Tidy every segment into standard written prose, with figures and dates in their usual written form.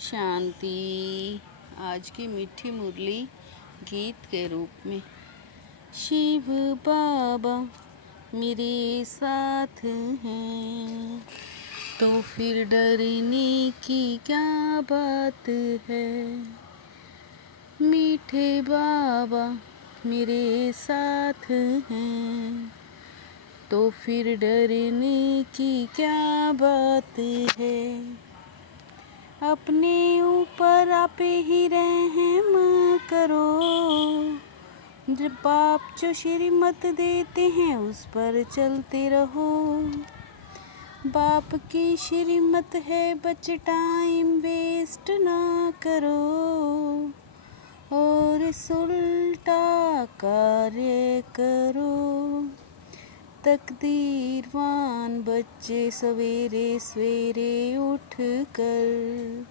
शांति। आज की मीठी मुरली गीत के रूप में। शिव बाबा मेरे साथ हैं तो फिर डरने की क्या बात है। मीठे बाबा मेरे साथ हैं तो फिर डरने की क्या बात है। अपने ऊपर आप ही रहम करो, जब बाप जो श्रीमत देते हैं उस पर चलते रहो। बाप की श्रीमत है बच्चे टाइम वेस्ट ना करो और उल्टा कार्य करो। तकदीरवान बच्चे सवेरे सवेरे उठ कर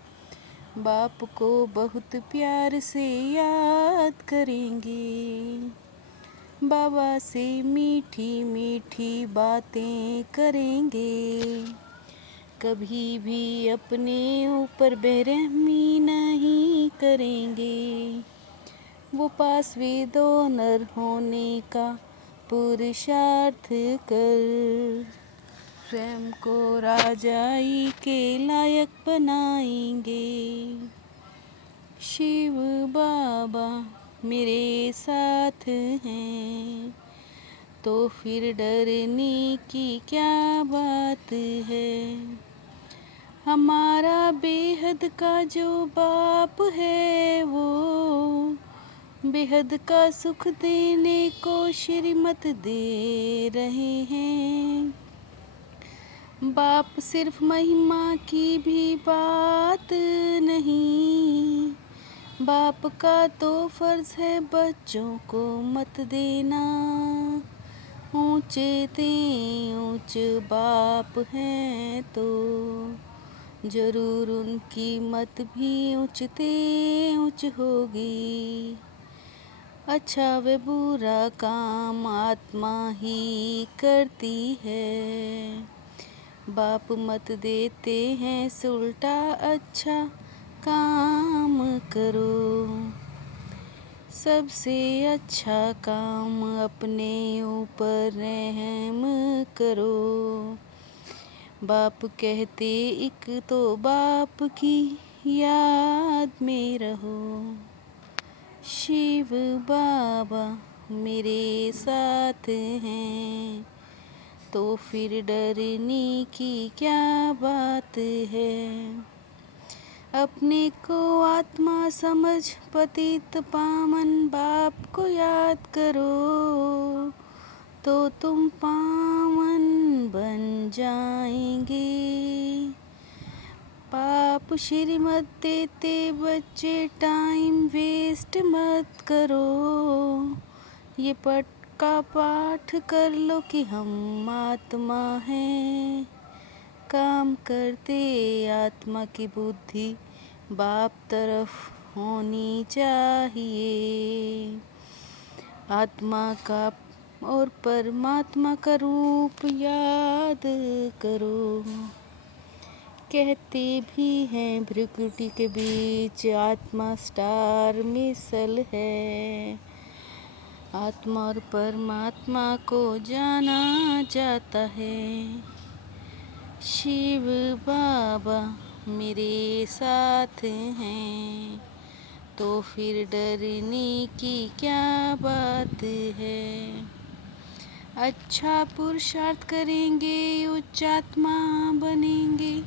बाप को बहुत प्यार से याद करेंगे। बाबा से मीठी मीठी बातें करेंगे। कभी भी अपने ऊपर बेरहमी नहीं करेंगे। वो पास वेद ऑनर होने का पुरुषार्थ कर स्वयं को राजाई के लायक बनाएंगे। शिव बाबा मेरे साथ हैं तो फिर डरने की क्या बात है। हमारा बेहद का जो बाप है वो बेहद का सुख देने को श्रीमत दे रहे हैं। बाप सिर्फ महिमा की भी बात नहीं, बाप का तो फर्ज है बच्चों को मत देना। ऊंचे ते ऊंच बाप हैं तो जरूर उनकी मत भी ऊंचते ऊंच होगी। अच्छा व बुरा काम आत्मा ही करती है। बाप मत देते हैं उल्टा अच्छा काम करो। सबसे अच्छा काम अपने ऊपर रहम करो। बाप कहते एक तो बाप की याद में रहो। शिव बाबा मेरे साथ हैं तो फिर डरने की क्या बात है। अपने को आत्मा समझ पतित पावन बाप को याद करो तो तुम पावन बन जाएंगे। बाप श्रीमत देते बच्चे टाइम वेस्ट मत करो। ये पट का पाठ कर लो कि हम आत्मा हैं। काम करते आत्मा की बुद्धि बाप तरफ होनी चाहिए। आत्मा का और परमात्मा का रूप याद करो। कहते भी हैं प्रकृति के बीच आत्मा स्टार मिसल है। आत्मा और परमात्मा को जाना जाता है। शिव बाबा मेरे साथ हैं तो फिर डरने की क्या बात है। अच्छा पुरुषार्थ करेंगे उच्च आत्मा बनेंगे,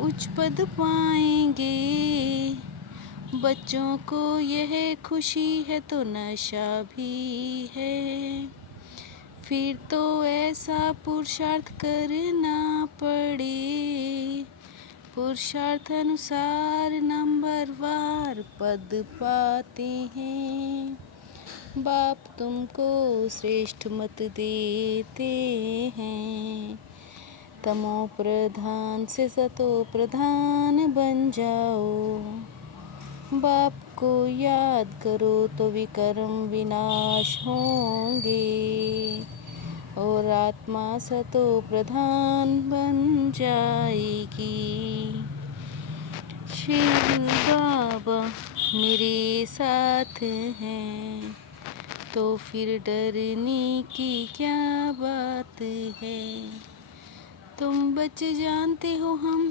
उच्च पद पाएंगे। बच्चों को यह खुशी है तो नशा भी है। फिर तो ऐसा पुरुषार्थ करना पड़े पुरुषार्थ अनुसार नंबर वार पद पाते हैं। बाप तुमको श्रेष्ठ मत देते हैं। तमो प्रधान से सतो प्रधान बन जाओ। बाप को याद करो तो विकर्म विनाश होंगे और आत्मा सतो प्रधान बन जाएगी। शिव बाबा मेरे साथ हैं, तो फिर डरने की क्या बात है। तुम बच्चे जानते हो हम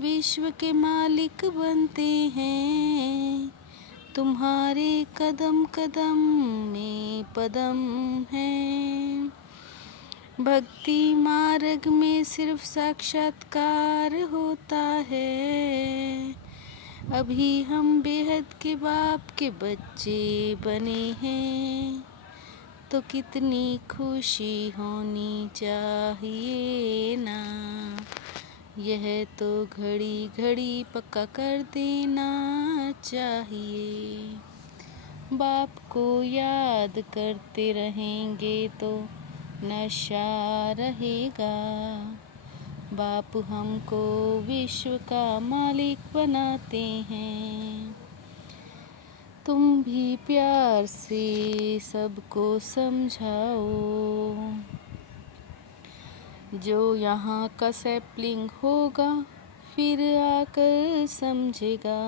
विश्व के मालिक बनते हैं, तुम्हारे कदम कदम में पदम है। भक्ति मार्ग में सिर्फ साक्षात्कार होता है, अभी हम बेहद के बाप के बच्चे बने हैं, तो कितनी खुशी होनी चाहिए ना। यह तो घड़ी घड़ी पक्का कर देना चाहिए। बाप को याद करते रहेंगे तो नशा रहेगा। बाप हमको विश्व का मालिक बनाते हैं। तुम भी प्यार से सबको समझाओ, जो यहाँ का सैपलिंग होगा फिर आकर समझेगा।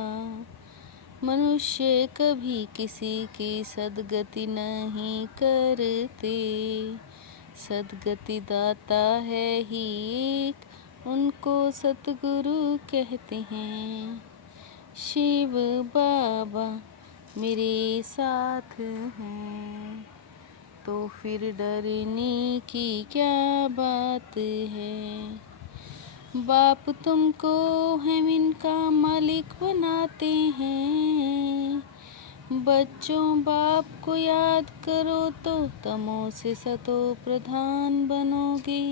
मनुष्य कभी किसी की सदगति नहीं करते, सदगति दाता है ही एक, उनको सतगुरु कहते हैं। शिव बाबा मेरे साथ हैं, तो फिर डरने की क्या बात है। बाप तुमको हम इनका मालिक बनाते हैं। बच्चों बाप को याद करो तो तमो से सतो प्रधान बनोगे।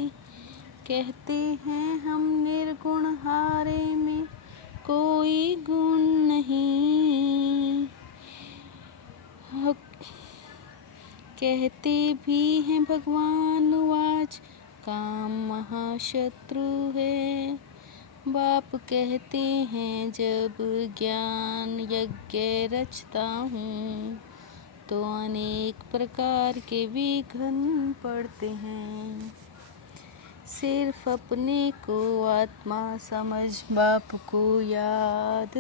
कहते हैं हम निर्गुण हारे में कोई गुण नहीं, कहते भी हैं भगवान वाच काम महाशत्रु है। बाप कहते हैं जब ज्ञान यज्ञ रचता हूँ तो अनेक प्रकार के विघ्न पड़ते हैं। सिर्फ अपने को आत्मा समझ बाप को याद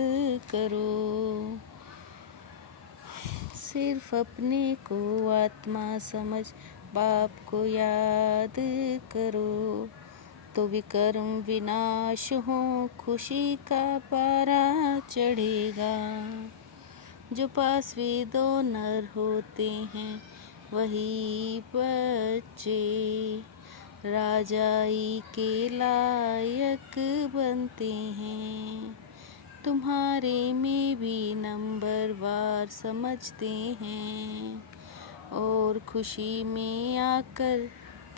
करो, सिर्फ अपने को आत्मा समझ बाप को याद करो, तो विकर्म विनाश हो खुशी का पारा चढ़ेगा। जो पास वे दो नर होते हैं वही बच्चे राजाई के लायक बनते हैं। तुम्हारे में भी नंबर वार समझते हैं और खुशी में आकर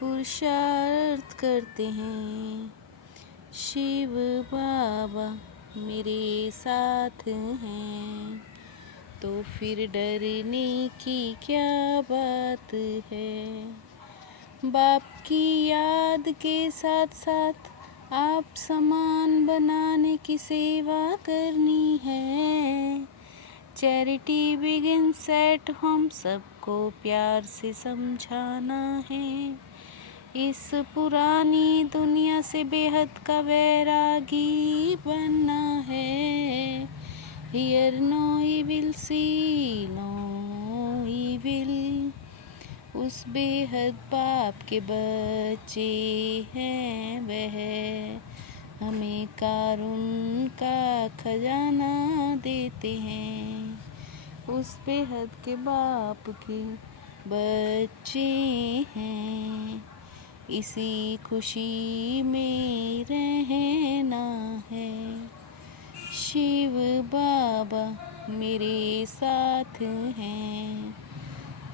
पुरुषार्थ करते हैं। शिव बाबा मेरे साथ हैं, तो फिर डरने की क्या बात है। बाप की याद के साथ साथ आप समान बनाने की सेवा करनी है। चैरिटी बिगिंस एट होम, सबको प्यार से समझाना है। इस पुरानी दुनिया से बेहद का वैरागी बनना है। Hear no evil, see no evil, उस बेहद बाप के बच्चे हैं वह, हमें कारुण का खजाना देते हैं। उस बेहद के बाप के बच्चे हैं, इसी खुशी में रहना है। शिव बाबा मेरे साथ हैं,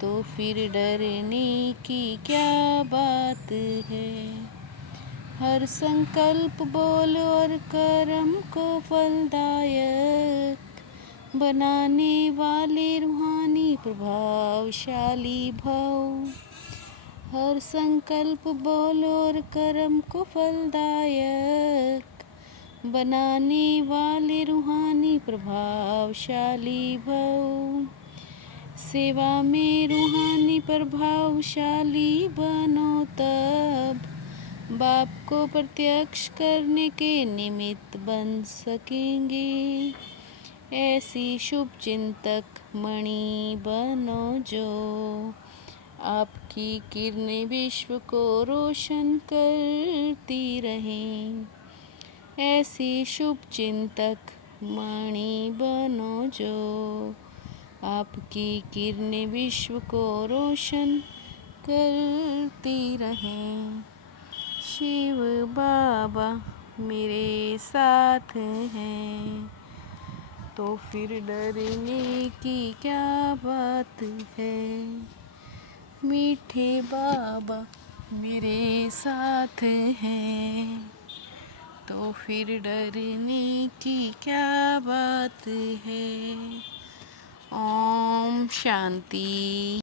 तो फिर डरने की क्या बात है। हर संकल्प बोल और कर्म को फलदायक बनाने वाले रूहानी प्रभावशाली भव। हर संकल्प बोल और कर्म को फलदायक बनाने वाले रूहानी प्रभावशाली भव। सेवा में रूहानी प्रभावशाली बनो तब बाप को प्रत्यक्ष करने के निमित्त बन सकेंगे। ऐसी शुभ चिंतक मणि बनो जो आपकी किरणें विश्व को रोशन करती रहें। ऐसी शुभ चिंतक मणि बनो जो आपकी किरणें विश्व को रोशन करती रहें। शिव बाबा मेरे साथ हैं, तो फिर डरने की क्या बात है। मीठे बाबा मेरे साथ हैं, तो फिर डरने की क्या बात है। ओम शांति।